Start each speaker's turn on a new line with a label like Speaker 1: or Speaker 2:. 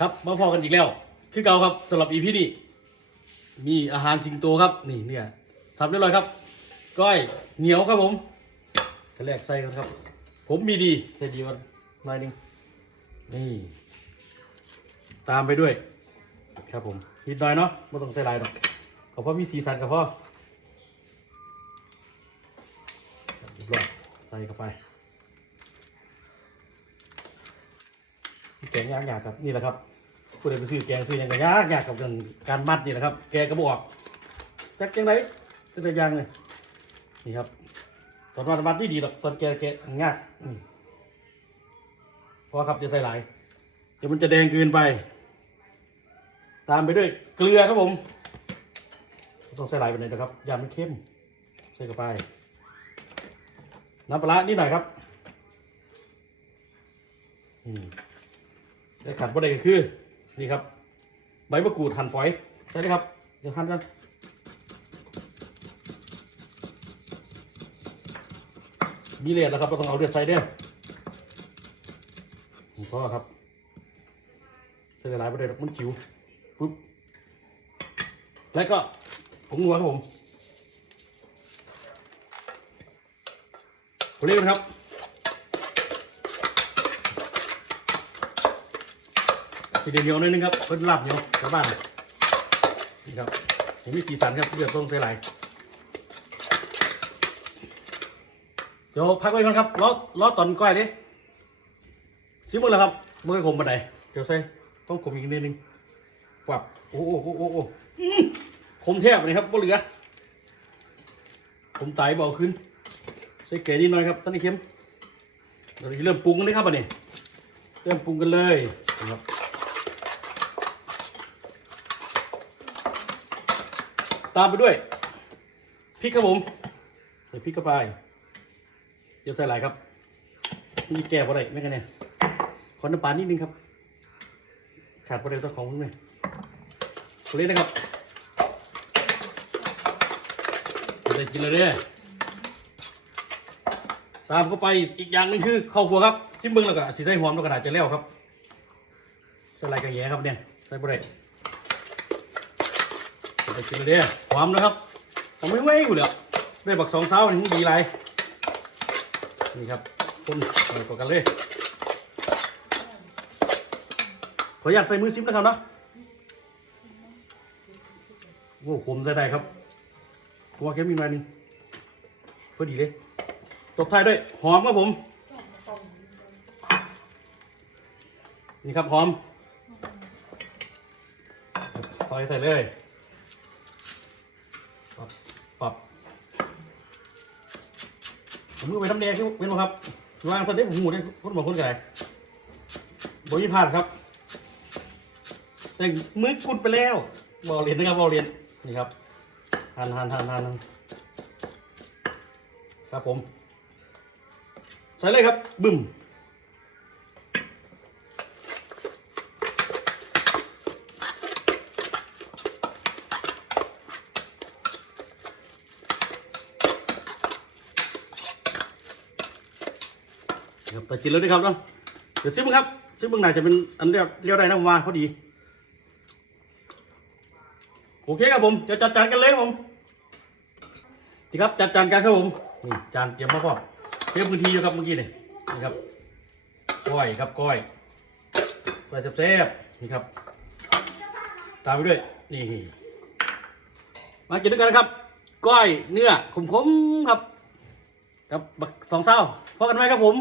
Speaker 1: ครับมาพอกันอีกแล้ว คือเก่าครับสำหรับอีพีนี้มีอาหารสิงโตครับนี่เนี่ยสับเรียบร้อยครับ ก้อยเหนียวครับผมขั้นแรกใส่กันครับ ผมมีดีใส่ดีก่อนหน่อยหนึงนี่ตามไปด้วย ครับผมนิดหน่อยเนาะไม่ต้องใส่หลายหรอกขอเพราะมีสีสันกับพ่อเรียบร้อยใส่เข้าไป แกงยากยากครับนี่แหละครับผู้ใดไปซื้อแกงซื้อยังก็ยากยากกับการการมัดนี่แหละครับ แกก็บอกจักจังไรเป็นตัวอย่างเลยนี่ครับ ตอนมัดมัดนี่ดีหรอกตอนแกแกยากอืมเพราะครับจะใส่หลาย เดี๋ยวมันจะแดงเกินไป ตามไปด้วยเกลือครับผมต้องใส่หลายไปหน่อยนะครับยามันเข้มใส่เข้าไปน้ำปลาร้านิดหน่อยครับ อืม ได้ขัดประเด็นก็คือ นี่ครับ ใบมะกรูดหั่นฝอยใช่ไหมครับ เดี๋ยวหั่นกันมีเลือดแล้วครับเราต้องเอาเลือดใส่เด้อนี่พ่อครับใส่หลายประเด็นมันจิ๋วปุ๊บแล้วก็ผงนัวครับผมผมเรียกนะครับ สีเดียวๆหนิดนึงครับเป็นลาบเหนียวชาวบ้านนี่ครับเห็นมีสีสันครับเลือดต้มใส่ไหลเดี๋ยวพักไว้ก่อนครับรอรอตอนก้อยดิซิมหมดแล้วครับเมื่อขมบันไดเดี๋ยวใส่ต้องขมอีกนิดนึงปรับโอ้โหโอ้โอ้โอ้ขมแทบเลยครับบ่เหลือผมไตเบาขึ้นใส่เกลือนิดหน่อยครับตอนนี้เค็มเราจะเริ่มปรุงกันเลยครับอันนี้เริ่มปรุงกันเลยนะครับามไปด้วยพริกครับผมใส่พริกเข้าไป เดี๋ยวใส่หลายครับนี่แก้บ่ได้ไม่กันเนี่ยขอน้ำปลานิดนึงครับ ขาดประเดี๋ยวต้องของมึงเลยคนนี้นะครับจะกินเลยเนี่ยตามเข้าไปอีกอย่างนึงคือข้าวคั่วครับชิมเบิ้งแล้วก็สีใส่หอมแล้วกระดาษจะแล้วครับใส่ลายกระแยครับเนี่ยใส่บ่ได้ ไปกินเลยเด้อหอมนะครับผมไม่ไม่อยู่เดียวได้บักสองเท้านี่ดีไรนี่ครับคนใส่กว่ากันเลยขออนุญาตใส่มือซิปนะครับเนาะโอ้ผมใส่ได้ครับผมว่าแค่มีหน่อยหนึงพอดีเลยตบท้ายด้วยหอมครับผม นี่ครับหอมซอยใส่เลย ปรับปรับ ผมมือไปทำแดงที่เป็นบ่ครับวางสเต็ปหูเนี่ยคนบอกคนไก่บริพาดครับ แต่มือกุดไปแล้วบอเรียนนะครับบอเรียนนี่ครับหันหันหันหันหันครับผม ใส่เลยครับบึ้ม ครับแต่กินแล้วด้ครับเนาะเดี๋ยวซิมึงครับซิมึงไหนจะเป็นอันเรียวเรียวได้นะผมว่าพอดีโอเคครับผมจะจัดจานกันเลยครับผมนี่ครับจัดจานกันครับผมนี่จานเตรียมมาพร้อมเตรียมพื้นที่อยู่ครับเมื่อกี้นี่นี่ครับก้อยครับก้อยก้อยแซ่บๆนี่ครับ ตามไปด้วยนี่มากินด้วยกันนะครับก้อยเนื้อขมๆครับ กับบักสองเศร้าพอกันไหมครับผม